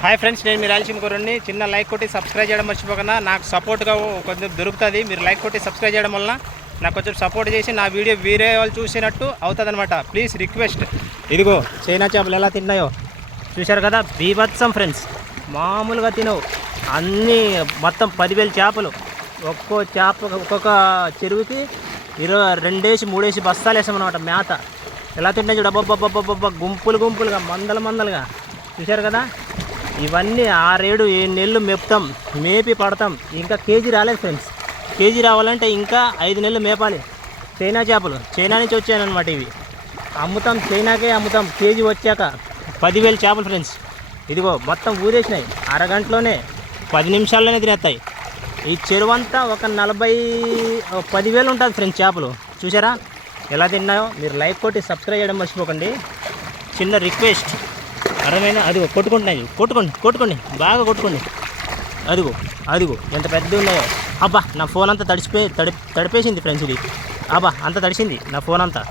Hi friends, నేను మీరు రాయలసీమ గురుని. చిన్న లైక్ కొట్టి సబ్స్క్రైబ్ చేయడం మర్చిపోకుండా నాకు సపోర్ట్గా కొంచెం దొరుకుతుంది. మీరు లైక్ కొట్టి సబ్స్క్రైబ్ చేయడం వలన నాకు కొంచెం సపోర్ట్ చేసి నా వీడియో వేరే వాళ్ళు చూసినట్టు అవుతుంది అనమాట. Please request. ఇదిగో చైనా చేపలు ఎలా తిన్నాయో చూశారు కదా, బీభత్సం ఫ్రెండ్స్. మామూలుగా తినవు అన్నీ. మొత్తం 10,000 చేపలు. ఒక్కో చేప ఒక్కొక్క చెరువుకి 2-3 బస్తాలు వేసామన్నమాట మేత. ఎలా తిన్నాయి చూడ, అబ్బబ్బబ్బబ్బబ్బ, గుంపులుగా మందలుగా. చూశారు కదా, ఇవన్నీ 6-7 నెలలు మేపుతాం, మేపి పడతాం. ఇంకా కేజీ రాలేదు ఫ్రెండ్స్. కేజీ రావాలంటే ఇంకా 5 నెలలు మేపాలి. చైనా చేపలు, చైనా నుంచి వచ్చాయన్నమాట. ఇవి అమ్ముతాం, చైనాకే అమ్ముతాం. కేజీ వచ్చాక 10,000 చేపలు ఫ్రెండ్స్. ఇదిగో మొత్తం ఊరేసినాయి. అరగంటలోనే 10 నిమిషాల్లోనే తినేస్తాయి. ఈ చెరువు అంతా ఒక 10,000 ఉంటుంది ఫ్రెండ్స్ చేపలు. చూసారా ఎలా తిన్నాయో? మీరు లైక్ కొట్టి సబ్స్క్రైబ్ చేయడం మర్చిపోకండి. చిన్న రిక్వెస్ట్. అరమైన అదిగో కొట్టుకోండి, బాగా కొట్టుకోండి. అదిగో ఎంత పెద్ద ఉన్నాయో. అబ్బా, నా ఫోన్ అంతా తడిపేసింది ఫ్రెండ్స్. ఇది అబ్బా అంత తడిసింది నా ఫోన్ అంతా.